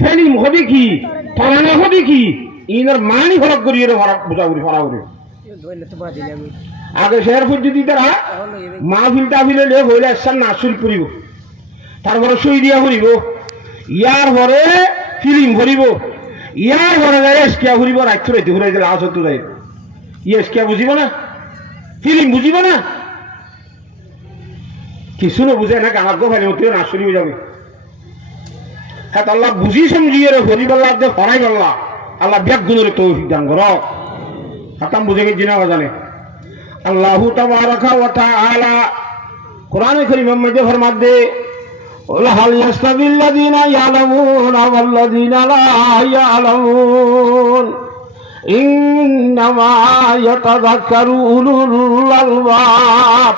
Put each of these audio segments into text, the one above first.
ফেলিম হবে কি ফলানো হবে কি ইনার মানি ফরক করিয়ে বোঝা করি ফরা করে আগে শেয়ার পদ্ধতি তারা মাহফিল টাফিলে লে হইলে একসার নাচুল করিব তারপরে সই দিয়া করিব ইয়ার পরে ফিল্ম করিব ইয়ার পরে যায় এসকিয়া ঘুরিব রাখতে রাইতে ঘুরাই দিলে আসত যাই এসকিয়া বুঝিব না ফিল্ম বুঝিব না কিছু না বুঝে না আমার গো ফেলে মতো নাচ চলিব যাবে হ্যাঁ আল্লাহ বুঝি সমঝিয়ে হরি পাল্লা ফরাই পাল্লা আল্লাহ ব্যাগ গুণের তৌফিক দান কর হাতাম বুঝে গেছি না জানে আল্লাহু তাবারাকা ওয়া তাআলা কোরআনে কারীমের মধ্যে ফরমান দে ওয়া হাল ইয়াস্তাবিল্লাযিনা ইয়ালামুনা ওয়াল্লাযিনা লা ইয়ালামুন ইন্নামা ইয়াতাযাক্কারু উলুল আলবাব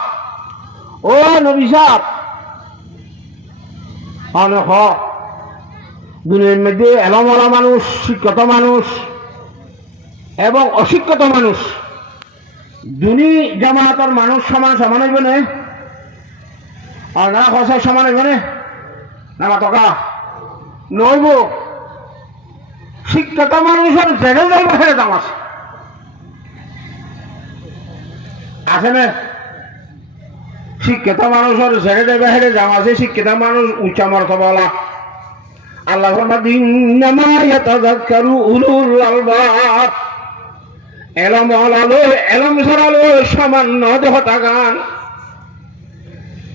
ও নবী সাহেব অনেক দুনিয়ার মধ্যে এলমলা মানুষ শিক্ষিত মানুষ এবং অশিক্ষিত মানুষ দুনি জামাতের মানুষ সমান সমান হইব না আর না খসার সমান হইব না মাতকা নইব শিক্ষিত মানুষের জেনে যাইব হেরে দাম আছে না শিক্ষিত মানুষের জেনে যাইব হেরে দাম আছে শিক্ষিত মানুষ উচ্চ মর্তবালা আল্লাহ ইন্নামা ইয়াতাযাক্কারু উলুল আলবাব এলম আলো এলম সরালো সামান্য দেহতা গান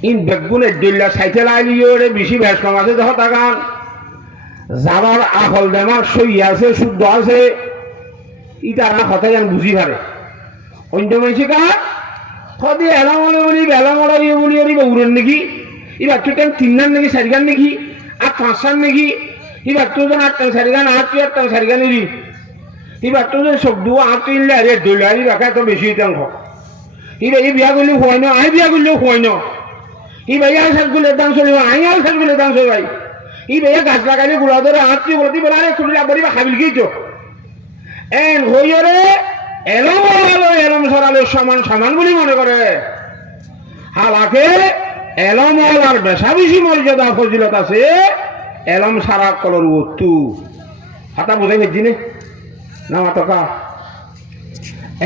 ইন বেগুনের দিল্লা সাইকেল আইলিওরে বেশি ভ্যাস কম আছে দেহতা গান যাবার আহল দেমার সই আছে শুদ্ধ আছে ইতারা কথা যেন বুঝি পারে অন্য মানুষ কা সদি এলামলে বলি বেলামলা বলি আর উড়েন নাকি এবার তো কেন তিনগান নাকি চারিগান নাকি আর পাঁচটান নাকি এবার তো যেন আটটা চারিগান আটটা চারিগানেরই এবার তো যে শব্দ আট ইনলে আরে দৈলারি রাখা তো বেশি অংশ এবার এই বিয়া করলেও হয় না আই বিয়া করলেও হয় না এবার এই সাজগুলোর দাম চলিব আই আর সাজগুলোর দাম চলবাই এবার গাছ লাগালে গুড়া ধরে আটটি বলতে বলে আরে খুঁড়ি আবার খাবিল গিয়েছো এন হইরে এলম আলো এলম সরালো সমান সমান বলে মনে করে হালাকে এলম আর বেশা বেশি মর্যাদা ফজিলত আছে এলম সারা কলর ওতু হাতা বোঝাই ফেলছি না মাতকা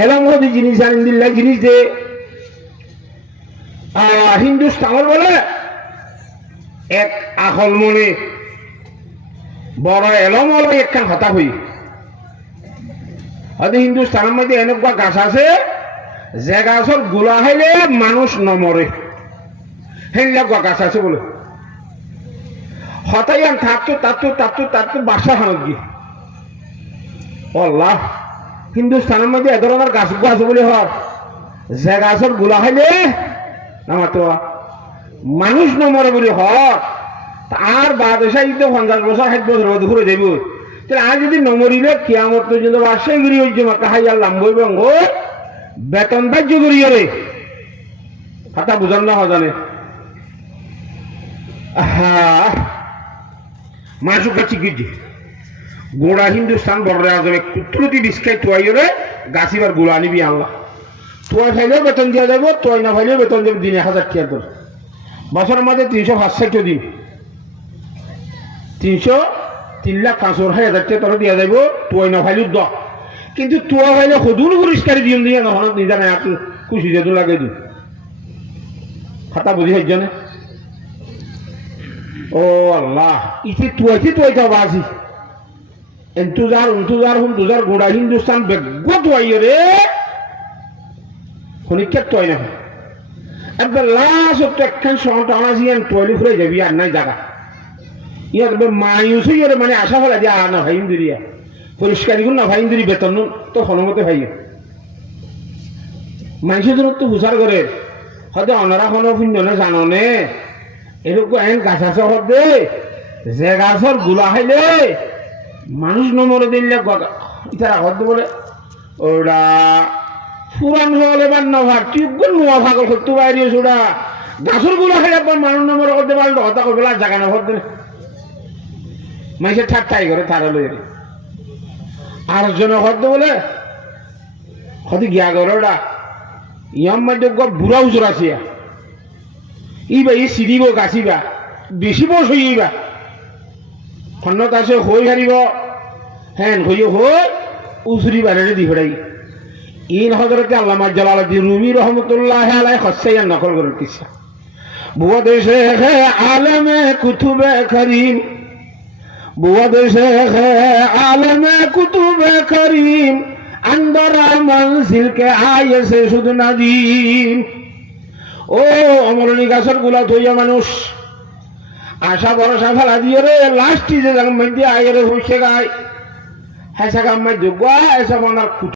এলম হদি জিনিস আনিন দিল্লা জিনিস দে হিন্দুস্তানের বলে এক আহল মনে বড় এলম হলো একখান হতা হই হয়তো হিন্দুস্তানের মধ্যে এনেকুৱা গাছ আছে যে গাছর গোলা খাইলে মানুষ নমরে সেইবিলাক গাছ আছে বলে হতাই আন থাকতো বাসা খানত গিয়ে আল্লাহ হিন্দুস্তানের মধ্যে এ ধরনের গাছ আছে বলে হয় যে গাছর গোলা খাইলে আমার তো মানুষ নমরে বলে হয় আর বাদেশাই তো 50 বছর 60 বছর ঘুরে দেব তাহলে আজ যদি নমরিলে কিয়ামত পর্যন্ত বাসায় গিরি হইছে মাকা হাইয়ার লাম্বই বঙ্গ বেতন বাহ্য করিয়ে রে হাতা বুঝান না জানে মাসুক কাছে গিয়ে গোড়া হিন্দুস্তান বড় আজমে কুত্রতি বিস্কাই তোয়াইরে গাছিবার গোড়া আনিবি আল্লাহ তোয়া খাইলেও বেতন দিয়া যাব তোয়াই না খাইলেও বেতন দেব দিনে 1000 টাকা তোর বছরের মধ্যে 365 দিন 3,05,000 টাকা তোর দিয়া যাব তোয়াই না খাইলেও দ কিন্তু তোয়া খাইলে সদুন পরিষ্কার দিন দিয়া নহন নিজা নাই আপনি খুশি যেতে লাগে দি খাতা বুঝি হইজনে ও আল্লাহ ইতি তোয়াই যাবা আজি দুজার গোড়া হিন্দুস্তান বেগত রে খনিকে তৈ না একবার লাস্ট একখান শহর আনাজিয়ান টয়লি ফুরে যাবি আর নাই জায়গা ইয়ার মায়ুস হইরে মানে আশা ফেলা দিয়া না ভাই ইন্দিরিয়া পরিষ্কার গুণ না ভাই ইন্দিরি বেতন তো হনমতে ভাইয়ে মানুষের জন্য তো হুসার করে হয়তো অনারা কোনো পিন্ধনে জাননে এরকম এন গাছ আছে দে যে গাছর গোলা খাইলে মানুষ নমরে দিলে ইতারা হতে বলে ওরা পুরান হলে বা নভার টিউবগুলো নোয়া ভাগল করতে বাইরে ওরা গাছর গুলো খেলে একবার মানুষ নমরে করতে পারলে হতা করবে আর জায়গা না হতে মানুষের ঠাট্টাই করে তারা লই আর জন হতে বলে হতে গিয়া করে ওরা ইয়ার মধ্যে বুড়া উজর আছে ইবা ই সিঁড়িব গাছিবা বেশি বস হইবা খন্নত আছে হই হারিব হ্যাঁ হইও হই উসুরি বাইরে দি ফেরাই ইন হজরতে আল্লামা জালালউদ্দিন রুমি রহমতুল্লাহ আলাই খসাইয়ান নকল করে কিসা বুয়া দেশে হে আলেমে কুতুবে করিম বুয়া দেশে হে আলেমে কুতুবে করিম আন্দরা মনজিল কে আয়েছে শুধু নাদিম ও অমরণী গাছের গুলা থইয়া মানুষ আশা ভরসা ফেলা দিয়ে রে লাস্টি যে মধ্যে আয়ের হইছে গায় হ্যাঁ গাম মাই যোগ্য এসব আমার